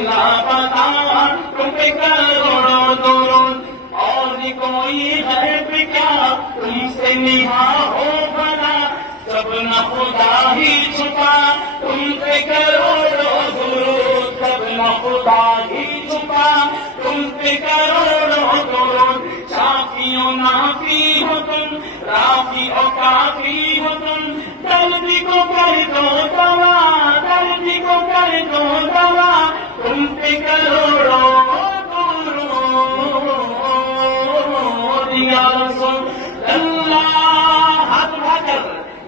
لاپتا تم پہ کروڑوں درود اور کوئی غیب کیا تم سے نہا ہو بھلا جب نہ خدا ہی چھپا تم پہ کروڑوں درود جب نہ خدا ہی چھپا تم پہ کروڑوں درود شافی و نافی ہو تم رافی و کافی ہو تم درد کو کر دو دوا درد کو کر دو دوا تم پہ کروڑوں درود یا رسول اللہ ہاتھ اٹھا کر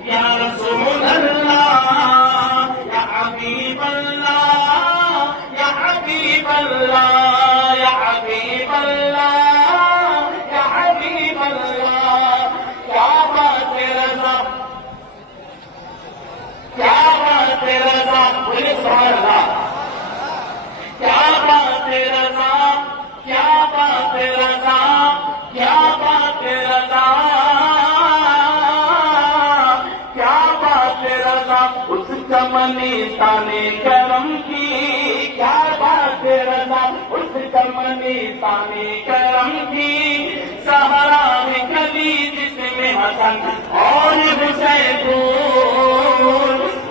یا رسول اللہ یا حبیب اللہ یا حبیب اللہ یا حبیب اللہ یا حبیب اللہ کیا بات رضا کیا بات رضا بولے سبحان اللہ کیا بات رضا کیا بات رضا کیا بات رضا کیا بات رضا اس چمنی تانے کرم کی کیا بات رضا اس چمنی تانے کرم کی سہارا میں کبھی جس میں حسن اور حسین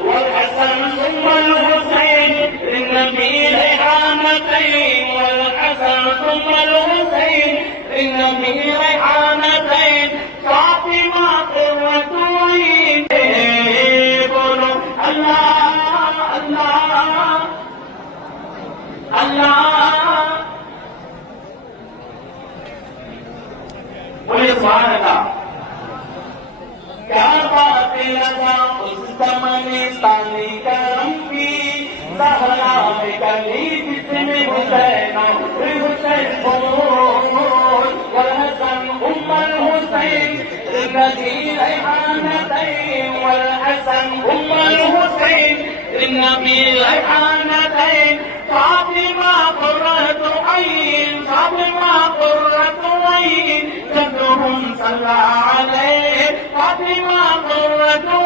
والحسن ثم الحسين للنبي ريحانتين والحسن ثم الحسين للنبي ريحانتين فاطمة قرة عين بولو الله الله الله بولے سبحان اللہ کیا بات رضا اس زمانے تانے کرم کی سہرا میں کلی جس میں حسین حسین والحسن ام الحسین للنبی ریحانتین والحسن ام الحسین للنبی ریحانتین فاطمہ قرۃ عین فاطمہ قرۃ عین جدهم صلی علیہ فاطمہ قرۃ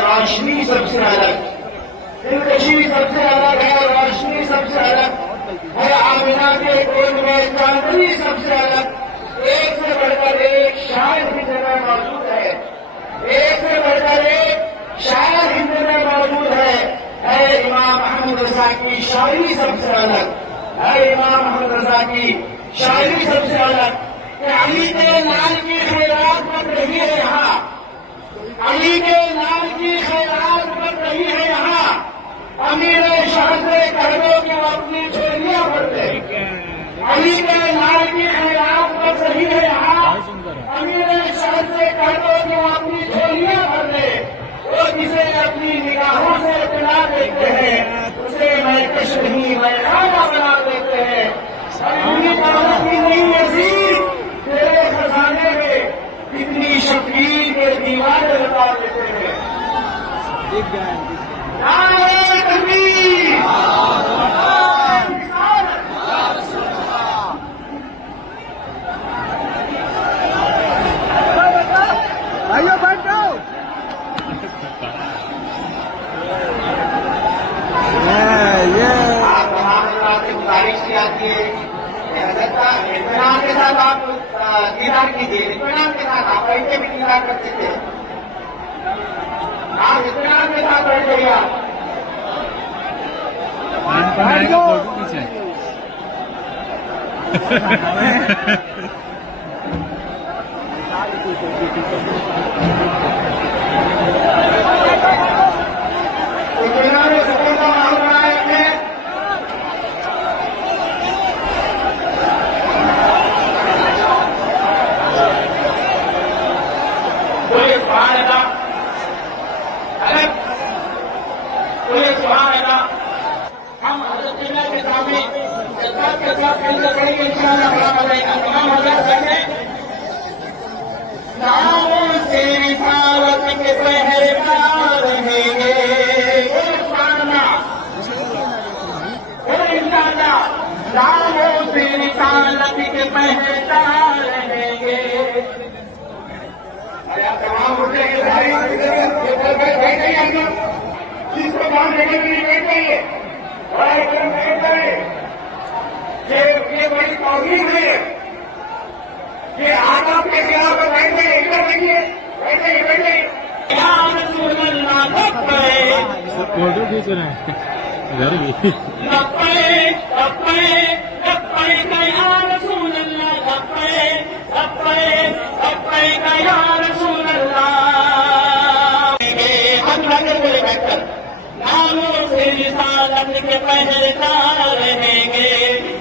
روشنی سب سے الگ دلکشی سب سے الگ ہے روشنی سب سے الگ ہے آمینہ کے گود میں چاندنی سب سے الگ ایک سے بڑھ کر ایک شاعر ہند میں موجود ہے ایک سے بڑھ کر ایک شاعر ہند میں موجود ہے امام احمد رضا کی شاعری سب سے الگ ہے امام احمد رضا کی شاعری سب سے الگ کہ علی کے لال کی خیرات بن رہی ہے یہاں علی کے لال کی خیرات بن رہی ہے یہاں امیر شہر سے کہہ دو کہ وہ اپنی چھوڑیاں بڑھتے علی کے لال کی خیرات بن رہی ہے یہاں امیر شہر سے کہہ دو کہ وہ اپنی چھوڑیاں بڑھتے وہ جسے اپنی نگاہوں سے پلا دیتے ہیں اسے میں کش نہیں میں کھانا بنا دیتے ہیں اپنی دولت کی نہیں عزیز تیرے خزانے میں کتنی شبیر کے دیوانے لگا دیتے ہیں نعرہ تکبیر بھائیو بیٹھ جاؤ آپ سے گزارش کی جاتی ہے اطمینان کے ساتھ آپ دیدار کیجیے. اطمینان کے ساتھ آپ بیٹھ کے بھی دیدار کرتے تھے. آپ اطمینان کے ساتھ بیٹھ جائیے. فوٹو پیچھے اطمینان سے سپورٹ کا ماحول بنائے رکھیں. بولے سبحان اللہ. بولے سبحان اللہ. ہم حضرت اللہ کے سامنے جذبات کے ساتھ مل کر پڑھیں گے. انشاءاللہ بڑا مزہ آئے گا. تمام حضرات بیٹھیں. ناموں سے رسالت کے پہرےدار رہیں گے. سبحان اللہ. انشاءاللہ ناموں سے رسالت کے پہرےدار رہیں گے. تمام اٹھے کے ساری جس کو کام دینے کے لیے بیٹھ جائیے. یہ بڑی توہین ہے. یہ آداب کے خلاف بیٹھ گئے. ادھر دیکھیے. بیٹھ جائیے. بیٹھ جائیے. فوٹو کھینچ رہے ہیں ادھر بھی. بولے بیٹھ کر ناموں سے رسالت کے پہرےدار رہیں گے.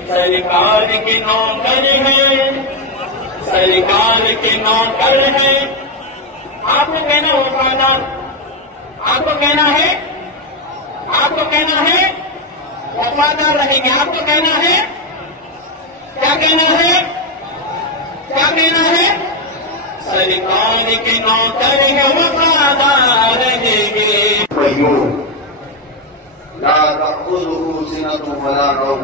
سرکار کے نوکر ہیں. سرکار کے نوکر ہیں. آپ کو کہنا وفادار. آپ کو کہنا ہے. آپ کو کہنا ہے وفادار رہیں گے. آپ کو کہنا ہے. کیا کہنا ہے. کیا کہنا ہے. سرکار کے نوکر ہیں. وفادار رہیں گے. لا تأخذه سنة ولا نوم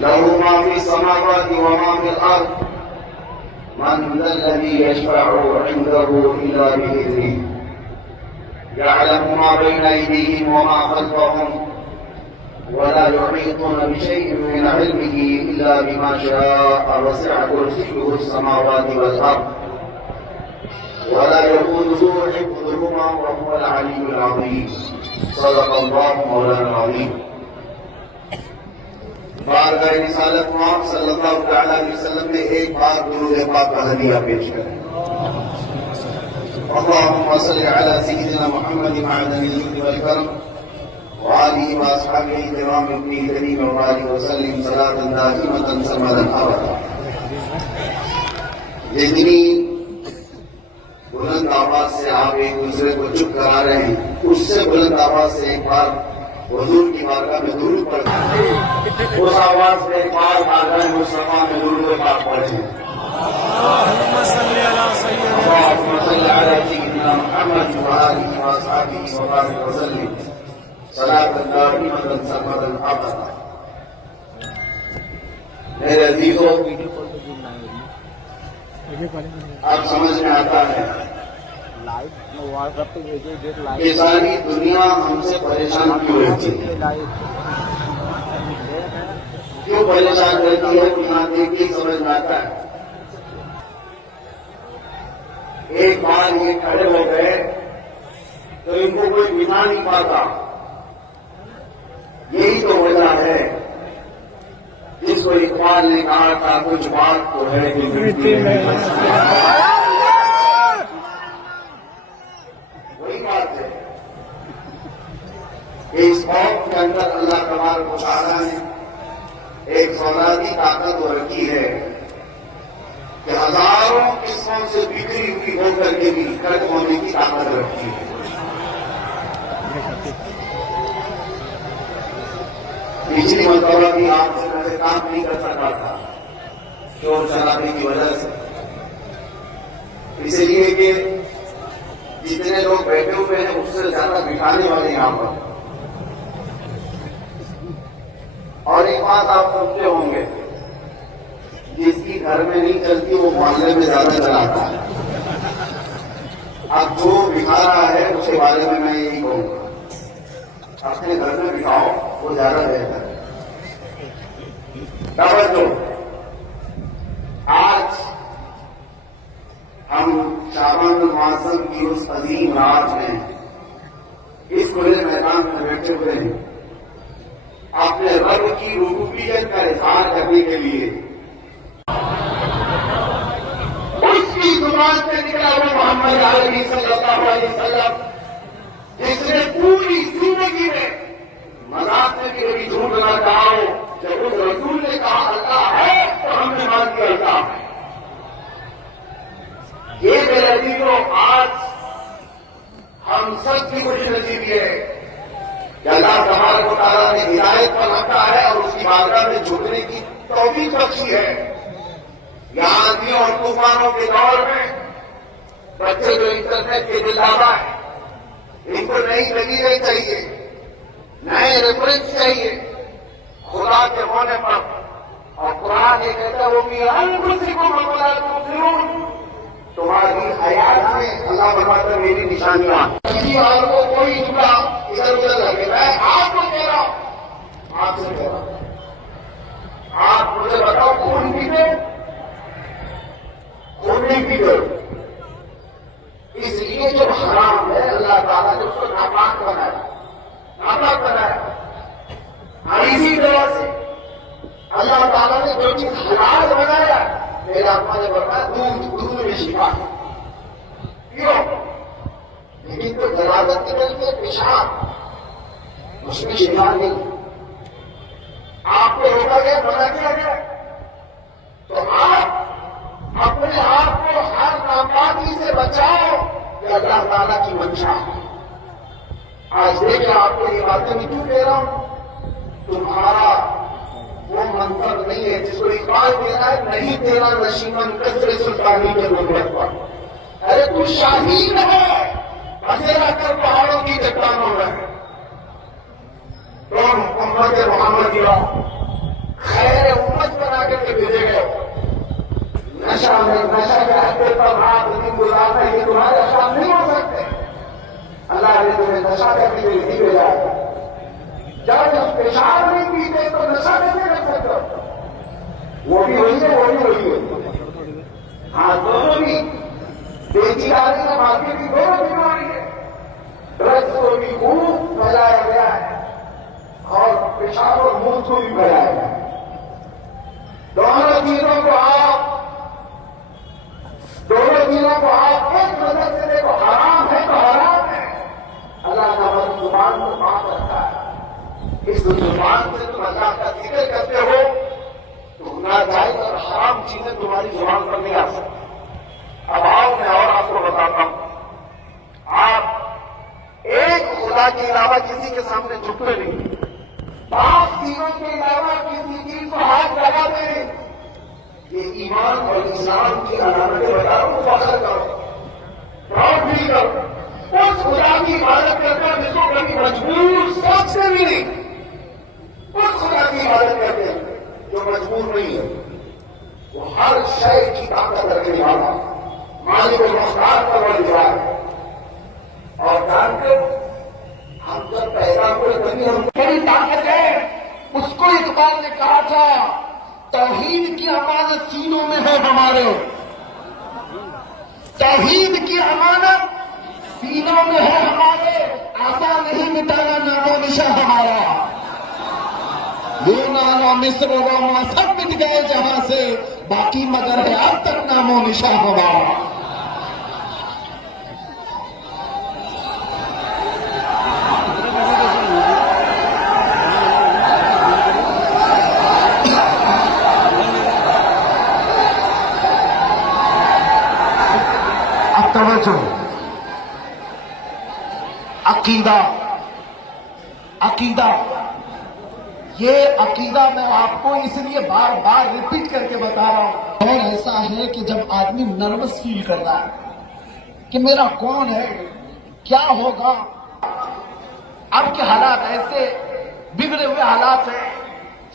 له ما في السماوات وما في الأرض من ذا الذي يشفع عنده إلا بإذنه يعلم ما بين أيديهم وما خلفهم ولا يحيطون بشيء من علمه إلا بما شاء وسع كرسيه السماوات والأرض ولا يؤوده حفظهما وهو العلي العظيم. صدق اللہ مولانا العظیم. بارگاہ رسالت محمد صلی اللہ تعالی علیہ وسلم نے ایک بار درود پاک کا ہدیہ پیش کرا. اللهم صل على سيدنا محمد معدن الجود والكرم وآله وأصحابه الكرام ابن كريم وبارك وسلم صلاة دائمة سرمدا أبدا. جتنی بلند آواز سے آپ ایک دوسرے کو چپ کرا رہے ہیں اس سے بلند آواز سے ایک بار حضور کی بارگاہ میں درود پڑھتے ہیں. اس آواز میں ایک بار بارگاہ مصطفیٰ میں درود پاک پڑھیں. اللهم صل على سيدنا محمد وآله وأصحابه وبارك وسلم صلاة دائمة سرمدا أبدا. میرے عزیزوں اب سمجھ میں آتا ہے کہ ساری دنیا ہم سے پریشان کیوں رہتی ہے. کیوں پریشان رہتی ہے یہاں دیکھ کے سمجھ میں آتا ہے. ایک بار یہ کھڑے ہو گئے تو ان کو کوئی بنا نہیں پاتا. یہی تو وجہ ہے جس کو اقبال نے کہا تھا کچھ بات تو ہے وہی بات ہے کہ اس قوم کے اندر اللہ تبارک و تعالیٰ نے ایک فولادی طاقت رکھی ہے کہ ہزاروں قسموں سے بکھری ہوئی ہو کر کے بھی اکٹھ ہونے کی طاقت رکھی ہے. پچھلی مرتبہ بھی آپ سے میں کام نہیں کر سکا تھا چور چلانے کی وجہ سے. اس لیے کہ جتنے لوگ بیٹھے ہوئے ہیں اس سے زیادہ بٹھانے والے یہاں پر. اور ایک بات آپ سمجھتے ہوں گے جس کی گھر میں نہیں چلتی وہ محلے میں زیادہ چلاتا ہے. اب جو بٹھا رہا ہے اس کے بارے میں یہی کہوں گا اپنے گھر میں بٹھاؤ وہ زیادہ بہتر ہے. توجہ، آج ہم شعبان المعظم کی اس عظیم رات میں اس کھلے میدان میں بیٹھے ہوئے ہیں اپنے رب کی ربوبیت کا اظہار کرنے کے لیے۔ اس کی زبان سے نکلا ہوا محمد عربی صلی اللہ علیہ وسلم، جس نے پوری زندگی میں مذاق میں بھی کبھی جھوٹ نہ کہا ہو، جب اس رسول نے کہا اللہ ہے تو ہم نے مان کے اللہ ہے۔ یہ میرے عزیزوں، آج ہم سب کی خوش نصیبی ہے کہ اللہ تبارک و تعالیٰ نے ہدایت پر رکھا ہے اور اس کی بارگاہ میں جھکنے کی توفیق بخشی ہے۔ یہاں آندھیوں اور طوفانوں کے دور میں بچے جو انٹرنیٹ کے دلدادہ ہیں، ان کو نئی دلیلیں چاہیے، نئے ریفرنس چاہیے خدا کے ہونے پر، اور قرآن یہ کہتا ہے وہ بھی انفسکم ولا تبصرون، تمہاری حیات میں اللہ فرماتا ہے میری نشانیاں۔ کسی اور کو کوئی جملہ ادھر ادھر لگے، میں آپ کو کہہ رہا ہوں، آپ سے کہہ رہا ہوں، آپ مجھے بتاؤ خون پیتے خون نہیں پیتے، اس لیے جو حرام ہے اللہ تعالیٰ نے اس کو ناپاک بنایا، ناپاک بنایا۔ اور اسی طرح سے اللہ تعالیٰ نے جو چیز حلال بنایا، میرا آپ نے بتایا دودھ میں شفا ہے، پیو، لیکن تو جنازت کے دل میں پیشاب اس میں شفا نہیں۔ آپ کو روکا گیا، منع کیا گیا، تو آپ اپنے آپ کو ہر ناپاکی سے بچاؤ، یہ اللہ تعالیٰ کی منشا ہے۔ آج دیکھیں آپ کو یہ باتیں میں کیوں کہہ رہا ہوں، تمہارا وہ منظر نہیں ہے جس کو اقبال کہتا ہے نہیں تیرا نشیمن کثر سلطانی کے نمبر پر، ارے تو شاہین ہے بسیرا کر پہاڑوں کی چٹانوں میں، تم امت محمد خیر امت بنا کر کے بھیجے گئے، نشہ میں نشہ کے ہفتے پر رات دن گزارنا یہ تمہارے اشعار نہیں ہو سکتے۔ اللہ نے تمہیں نشہ کر کے نہیں بھیجا ہے، جب پیشاب نہیں پیتے تو نشہ کیسے کر سکتے ہو؟ وہ بھی وہی ہے، وہ بھی وہی ہے، ہاں دونوں بھی بیچی آ رہی ہے، مارکیٹ دونوں بیماری ہے، ڈرگس کو بھی خوب پھیلایا گیا ہے اور پیشاب اور منہ کو بھی پھیلایا گیا ہے۔ دونوں چیزوں کو آپ ایک نظر سے دیکھو، حرام ہے تو حرام ہے، اللہ نے ہماری زبان کو پاک رکھا ہے، اس زبان سے تم اللہ کا ذکر کرتے ہو تو ناجائز اور حرام چیزیں تمہاری زبان پر نہیں آ سکتی۔ اب آؤ میں اور آپ کو بتاتا ہوں، آپ ایک خدا کے علاوہ کسی کے سامنے جھکتے نہیں، 5 چیزوں کے علاوہ کسی چیز کو ہاتھ لگاتے نہیں، یہ ایمان اور اسلام کی علامتیں بتا رہا ہوں، فخر کرو، پراؤڈ فیل کرو، اس خدا کی عبادت کرتے ہیں جس کو کبھی مجبور سوچتے بھی نہیں، اس خدا کی عبادت کرتے ہیں جو مجبور نہیں ہے، وہ ہر شے کی طاقت رکھنے والا مالک المختار کا بڑا ہے۔ اور جانتے ہم جب پیدا ہوئے تبھی ہم بڑی طاقت ہے، اس کو اقبال نے کہا تھا توحید کی امانت سینوں میں ہے ہمارے، توحید کی امانت سینوں میں ہے ہمارے، آتا نہیں مٹانا نام و نشان ہمارا، یونان و مصر و روما سب مٹ گئے جہاں سے، باقی مگر ہے اب تک نام و نشان ہمارا۔ اب توجہ، عقیدہ، یہ عقیدہ میں آپ کو اس لیے بار بار ریپیٹ کر کے بتا رہا ہوں، اور ایسا ہے کہ جب آدمی نروس فیل کرتا ہے کہ میرا کون ہے، کیا ہوگا، اب کے حالات ایسے بگڑے ہوئے حالات ہیں،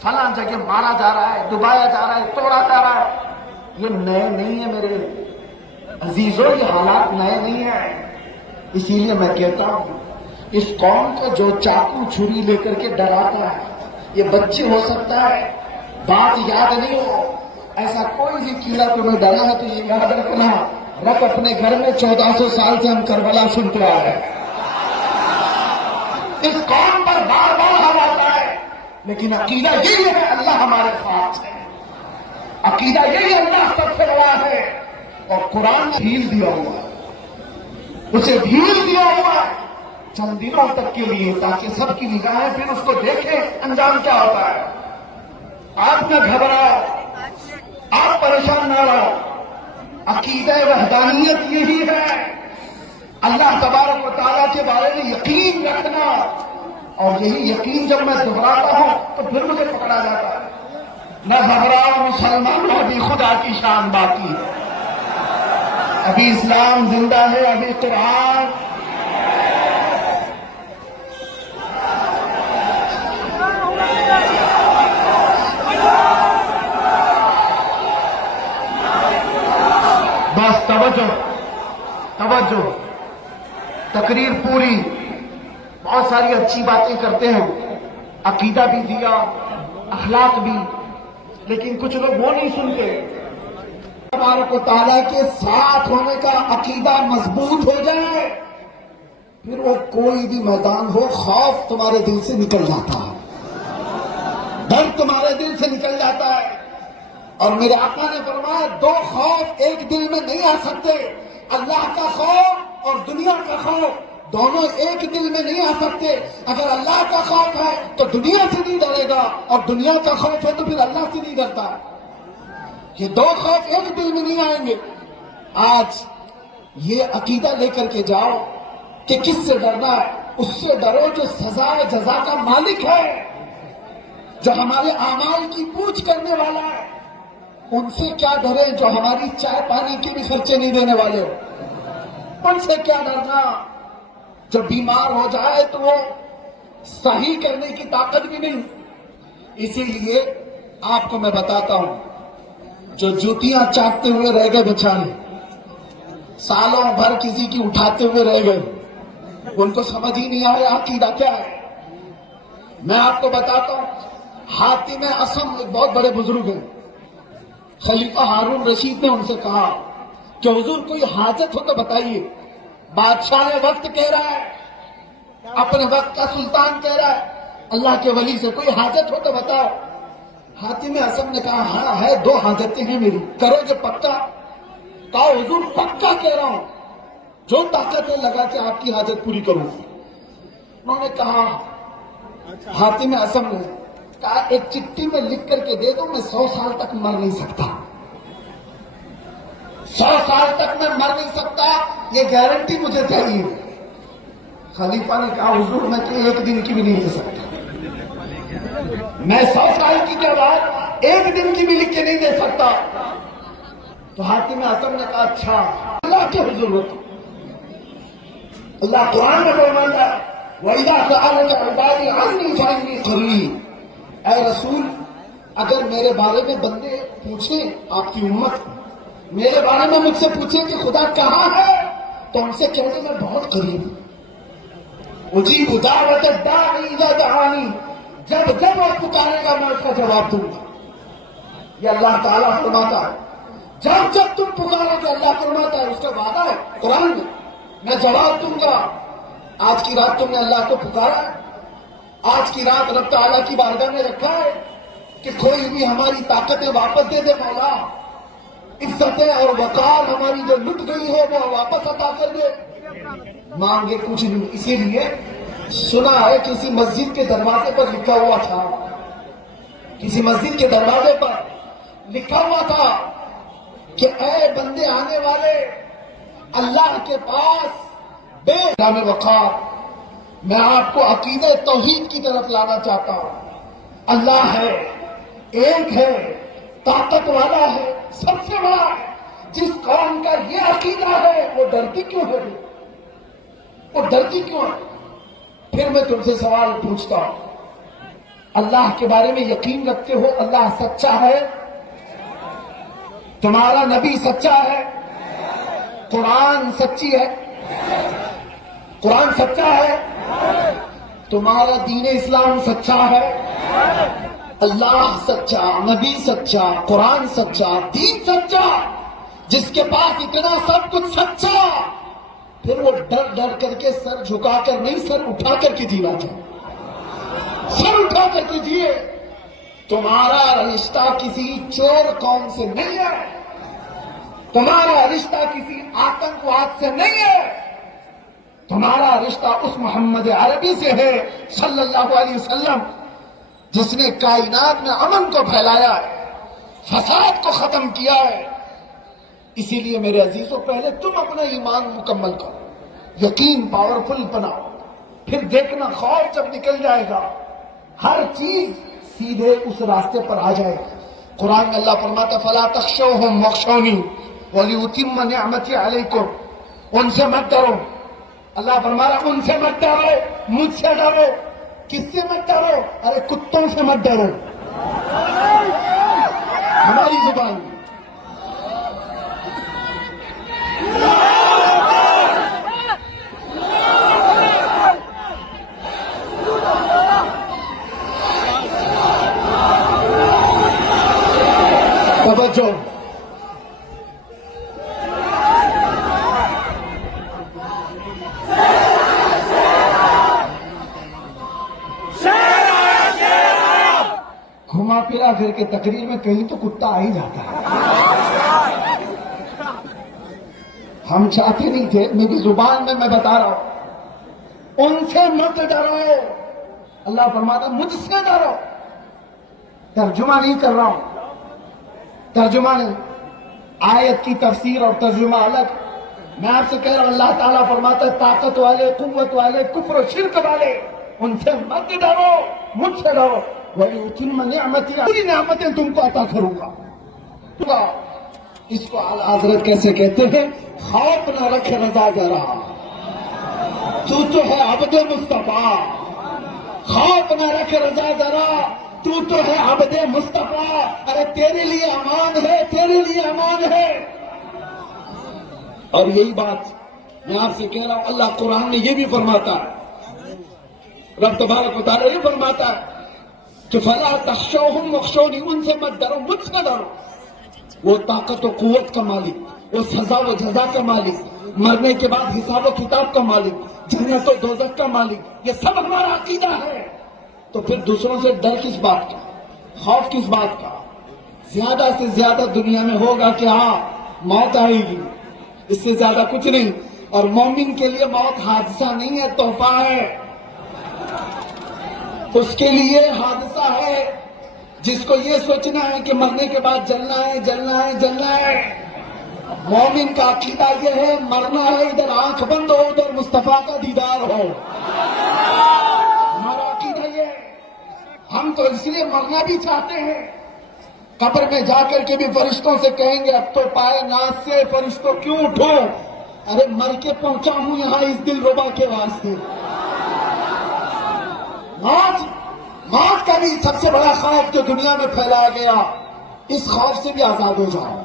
فلاں جگہ مارا جا رہا ہے، دبایا جا رہا ہے، توڑا جا رہا ہے، یہ نئے نہیں ہے میرے عزیزوں، یہ حالات نئے نہیں ہیں۔ اسی لیے میں کہتا ہوں اس قوم کو جو چاقو چھری لے کر کے ڈراتا ہے، یہ بچے ہو سکتا ہے، بات یاد نہیں ہو، ایسا کوئی بھی کیڑا تمہیں ڈالا ہے تو یہ یاد رکھنا، رکھ اپنے گھر میں 1400 سال سے ہم کربلا سنتے آ رہے ہیں، اس قوم پر بار بار حملہ آتا ہے، لیکن عقیدہ یہی ہے اللہ ہمارے ساتھ ہے، عقیدہ یہی اللہ سب سے بڑا ہے، اور قرآن نے ڈھیل دیا ہوا ہے، اسے ڈھیل دیا ہوا ہے چند دنوں تک کے لیے، تاکہ سب کی نگاہیں پھر اس کو دیکھیں انجام کیا ہوتا ہے۔ آپ نہ گھبراؤ، آپ پریشان نہ رہو، عقیدہ وحدانیت یہی ہے، اللہ تبارک و تعالیٰ کے بارے میں یقین رکھنا، اور یہی یقین جب میں دہراتا ہوں تو پھر مجھے پکڑا جاتا ہے۔ نہ گھبراؤ مسلمان، ابھی خدا کی شان باقی ہے، ابھی اسلام زندہ ہے، ابھی قرآن بس توجہ، تقریر پوری، بہت ساری اچھی باتیں کرتے ہیں، عقیدہ بھی دیا، اخلاق بھی، لیکن کچھ لوگ وہ نہیں سنتے۔ تبارک و تعالیٰ کے ساتھ ہونے کا عقیدہ مضبوط ہو جائے، پھر وہ کوئی بھی میدان ہو، خوف تمہارے دل سے نکل جاتا ہے، ڈر تمہارے دل سے نکل جاتا ہے۔ اور میرے آقا نے فرمایا 2 خوف ایک دل میں نہیں آ سکتے، اللہ کا خوف اور دنیا کا خوف، دونوں ایک دل میں نہیں آ سکتے۔ اگر اللہ کا خوف ہے تو دنیا سے نہیں ڈرے گا، اور دنیا کا خوف ہے تو پھر اللہ سے نہیں ڈرتا۔ یہ 2 خوف ایک دل میں نہیں آئیں گے۔ آج یہ عقیدہ لے کر کے جاؤ کہ کس سے ڈرنا ہے، اس سے ڈرو جو سزا جزا کا مالک ہے، جو ہمارے اعمال کی پوچھ کرنے والا ہے۔ ان سے کیا ڈرے جو ہماری چائے پانی کے بھی خرچے نہیں دینے والے ہو، ان سے کیا ڈرنا جو بیمار ہو جائے تو وہ صحیح کرنے کی طاقت بھی نہیں۔ اسی لیے آپ کو میں بتاتا ہوں، جو جوتیاں چاٹتے ہوئے رہ گئے بیچارے، سالوں بھر کسی کی اٹھاتے ہوئے رہ گئے، ان کو سمجھ ہی نہیں آیا عقیدہ کیا ہے۔ میں آپ کو بتاتا ہوں، حاتم اصم ایک بہت بڑے بزرگ ہیں، خلیفہ ہارون رشید نے ان سے کہا کہ حضور کوئی حاجت ہو تو بتائیے۔ بادشاہ وقت کہہ رہا ہے، اپنے وقت کا سلطان کہہ رہا ہے اللہ کے ولی سے کوئی حاجت ہو تو بتاؤ۔ حاتم اصم نے کہا ہاں ہے، 2 حاجتیں ہیں میری، کرو گے پکا؟ کہا حضور پکا کہہ رہا ہوں، جو طاقت ہے لگا کے آپ کی حاجت پوری کروں۔ انہوں نے کہا، حاتم اصم نے کہا ایک چٹھی میں لکھ کر کے دے دو، میں 100 سال تک مر نہیں سکتا، 100 سال تک میں مر نہیں سکتا، یہ گارنٹی مجھے چاہیے۔ خلیفہ نے کہا حضور میں کہ 1 دن کی بھی نہیں دے سکتا، میں 100 سال کی کیا بات 1 دن کی بھی لکھ کے نہیں دے سکتا۔ تو حاتم اصم نے کہا اچھا اللہ کے حضور ہوتا۔ اللہ قرآن میں فرماتا ہے وَإِذَا سَأَلَكَ عِبَادِي عَنِّي فَإِنِّي قَرِيبٌ، اے رسول اگر میرے بارے میں بندے پوچھیں، آپ کی امت میرے بارے میں مجھ سے پوچھیں کہ خدا کہاں ہے، تو ان سے کہتے میں بہت قریب ہوں، اجیب دعوت الداعی اذا دعانی، جب وہ پکارے گا میں اس کا جواب دوں گا۔ یہ اللہ تعالیٰ فرماتا ہے، جب تم پکارو گے، اللہ فرماتا ہے، اس کا وعدہ ہے قرآن میں جواب دوں گا۔ آج کی رات تم نے اللہ کو پکارا ہے، آج کی رات رب تعالیٰ کی بارگاہ میں رکھا ہے کہ کوئی بھی ہماری طاقتیں واپس دے دے مولا، عزتیں اور وقار ہماری جو لٹ گئی ہے وہ واپس عطا کر دے، مانگے کچھ نہیں۔ اسی لیے سنا ہے کسی مسجد کے دروازے پر لکھا ہوا تھا، کسی مسجد کے دروازے پر لکھا ہوا تھا کہ اے بندے آنے والے، اللہ کے پاس بے نام وقار، میں آپ کو عقیدہ توحید کی طرف لانا چاہتا ہوں۔ اللہ ہے، ایک ہے، طاقت والا ہے، سب سے بڑا ہے۔ جس قوم کا یہ عقیدہ ہے وہ ڈرتی کیوں ہے؟ وہ ڈرتی کیوں ہے؟ پھر میں تم سے سوال پوچھتا ہوں، اللہ کے بارے میں یقین رکھتے ہو اللہ سچا ہے؟ تمہارا نبی سچا ہے؟ قرآن سچی ہے؟ قرآن سچا ہے؟ تمہارا دین اسلام سچا ہے؟ اللہ سچا، نبی سچا، قرآن سچا، دین سچا، جس کے پاس اتنا سب کچھ سچا، پھر وہ ڈر ڈر کر کے سر جھکا کر نہیں، سر اٹھا کر کے جینا چاہیے، سر اٹھا کر کے جیے۔ تمہارا رشتہ کسی چور قوم سے نہیں ہے، تمہارا رشتہ کسی آتنکواد سے نہیں ہے، تمہارا رشتہ اس محمد عربی سے ہے صلی اللہ علیہ وسلم، جس نے کائنات میں امن کو پھیلایا ہے، فساد کو ختم کیا ہے۔ اسی لیے میرے عزیزوں، پہلے تم اپنا ایمان مکمل کرو، یقین پاورفل بناؤ، پھر دیکھنا خوف جب نکل جائے گا ہر چیز سیدھے اس راستے پر آ جائے گا۔ قرآن میں اللہ فرماتا فلا تخشوہم واخشونی ولیتم نعمتی علیکم، ان سے مت ڈرو، اللہ فرما رہا ان سے مت ڈرو، مجھ سے ڈرو۔ کس سے مت ڈرو؟ ارے کتوں سے مت ڈرو، ہماری زبان میں۔ توجہ، گھما پھرا گھر کے تقریر میں کہیں تو کتا آ ہی جاتا ہے۔ ہم چاہتے نہیں تھے، میری زبان میں بتا رہا ہوں، ان سے مت ڈرو، اللہ فرماتا مجھ سے ڈرو۔ ترجمہ نہیں کر رہا ہوں، ترجمہ نہیں، آیت کی تفسیر اور ترجمہ الگ۔ میں آپ سے کہہ رہا ہوں، اللہ تعالیٰ فرماتا ہے طاقت والے، قوت والے، کفر و شرک والے، ان سے مت ڈرو، مجھ سے ڈرو۔ وَلِأُتِمَّ نِعْمَتِي، پوری نعمتیں تم کو عطا کروں گا۔ اس کو اعلیٰ حضرت کیسے کہتے ہیں؟ خوف نہ رکھ رضا ذرا، تو ہے عبد مصطفیٰ، خوف نہ رکھ رضا ذرا، تو ہے عبد مصطفیٰ، ارے تیرے لیے امان ہے، تیرے لیے امان ہے۔ اور یہی بات میں آپ سے کہہ رہا ہوں، اللہ قرآن میں یہ بھی فرماتا ہے، رب تبارک و تعالیٰ یہ فرماتا ہے کہ فلا تخشوہم واخشونی، ان سے مت ڈرو، مجھ سے ڈرو۔ وہ طاقت و قوت کا مالک، وہ سزا و جزا کا مالک، مرنے کے بعد حساب و کتاب کا مالک، جنت و دوزخ کا مالک، یہ سب ہمارا عقیدہ ہے۔ تو پھر دوسروں سے ڈر کس بات کا، خوف کس بات کا؟ زیادہ سے زیادہ دنیا میں ہوگا کہ ہاں موت آئے گی، اس سے زیادہ کچھ نہیں۔ اور مومن کے لیے موت حادثہ نہیں ہے، تحفہ ہے، اس کے لیے حادثہ ہے۔ جس کو یہ سوچنا ہے کہ مرنے کے بعد جلنا ہے، جلنا ہے، جلنا ہے، مومن کا عقیدہ یہ ہے مرنا ہے، ادھر آنکھ بند ہو، ادھر مصطفیٰ کا دیدار ہو، ہمارا عقیدہ یہ ہے۔ ہم تو اس لیے مرنا بھی چاہتے ہیں، قبر میں جا کر کے بھی فرشتوں سے کہیں گے اب تو پائے ناز سے فرشتوں کیوں اٹھو، ارے مر کے پہنچا ہوں یہاں اس دل ربا کے واسطے۔ موت کا بھی سب سے بڑا خوف جو دنیا میں پھیلایا گیا، اس خوف سے بھی آزاد ہو جاؤ،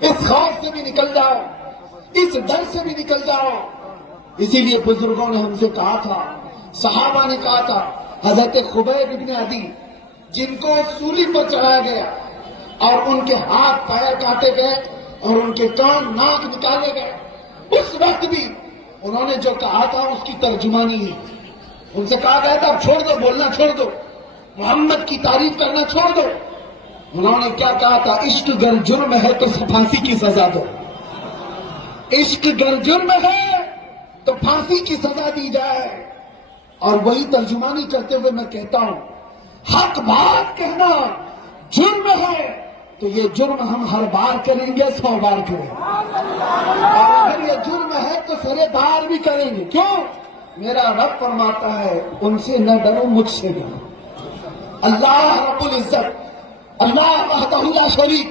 اس خوف سے بھی نکل جاؤ، اس ڈر سے بھی نکل جاؤ۔ اسی لیے بزرگوں نے ہم سے کہا تھا، صحابہ نے کہا تھا، حضرت خبیب ابن عدی جن کو سولی پر چڑھایا گیا اور ان کے ہاتھ پیر کاٹے گئے اور ان کے کان ناک نکالے گئے، اس وقت بھی انہوں نے جو کہا تھا اس کی ترجمانی ہے۔ ان سے کہا گیا تھا اب چھوڑ دو، بولنا چھوڑ دو، محمد کی تعریف کرنا چھوڑ دو۔ انہوں نے کیا کہا تھا؟ عشق گر جرم ہے تو پھانسی کی سزا دو، عشق گر جرم ہے تو پھانسی کی سزا دی جائے۔ اور وہی ترجمانی کرتے ہوئے میں کہتا ہوں، حق بات کہنا جرم ہے تو یہ جرم ہم ہر بار کریں گے، 100 بار کریں گے، اور اگر یہ جرم ہے تو سرے دار بھی کریں گے۔ کیوں؟ میرا رب فرماتا ہے ان سے نہ ڈرو، مجھ سے ڈرو۔ اللہ رب العزت، اللہ وحدہ لا شریک،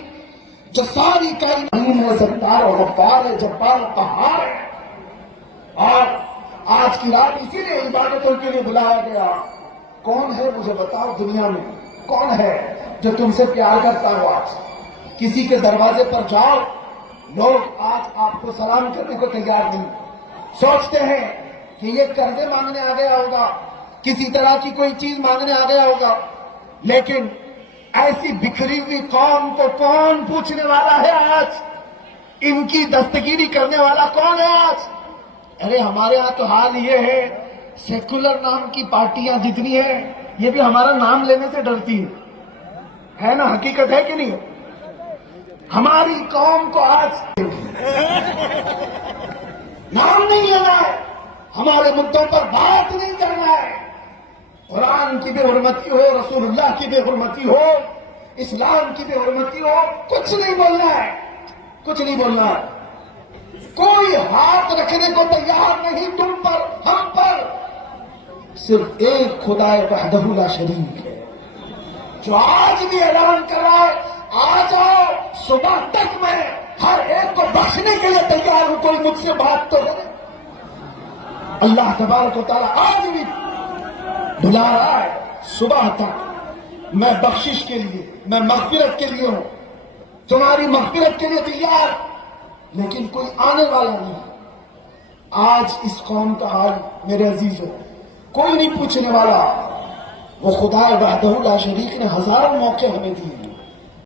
جو ساری کائنات ہے، ستار و غفار ہے، جبار و قہار ہے۔ اور آج کی رات اسی لیے عبادتوں کے لیے بلایا گیا۔ کون ہے مجھے بتاؤ دنیا میں، کون ہے جو تم سے پیار کرتا ہو؟ آج کسی کے دروازے پر جاؤ، لوگ آج آپ کو سلام کرنے کو تیار نہیں، سوچتے ہیں کہ یہ قرضے مانگنے آ گیا ہوگا، کسی طرح کی کوئی چیز مانگنے آ گیا ہوگا۔ لیکن ایسی بکھری ہوئی قوم کو کون پوچھنے والا ہے آج؟ ان کی دستگیری کرنے والا کون ہے آج؟ ارے ہمارے ہاں تو حال یہ ہے، سیکولر نام کی پارٹیاں جتنی ہیں یہ بھی ہمارا نام لینے سے ڈرتی ہے نا؟ حقیقت ہے کہ نہیں؟ ہماری قوم کو آج نام نہیں لینا ہے، ہمارے مدعوں پر بات نہیں کرنا ہے۔ قرآن کی بے حرمتی ہو، رسول اللہ کی بے حرمتی ہو، اسلام کی بے حرمتی ہو، کچھ نہیں بولنا ہے، کچھ نہیں بولنا ہے۔ کوئی ہاتھ رکھنے کو تیار نہیں تم پر، ہم پر۔ صرف ایک خدا وحدہ لا شریک ہے جو آج بھی اعلان کر رہا ہے آ جاؤ، صبح تک میں ہر ایک کو بخشنے کے لیے تیار ہوں، کوئی مجھ سے بات تو کرے۔ اللہ تبارک و تعالیٰ آج بھی بلا رہا ہے، صبح تک میں بخشش کے لیے، میں مغفرت کے لیے ہوں، تمہاری مغفرت کے لیے تیار، لیکن کوئی آنے والا نہیں۔ آج اس قوم کا حال میرے عزیز ہے، کوئی نہیں پوچھنے والا۔ وہ خدا وحدہ لا شریک نے ہزاروں موقع ہمیں دیے،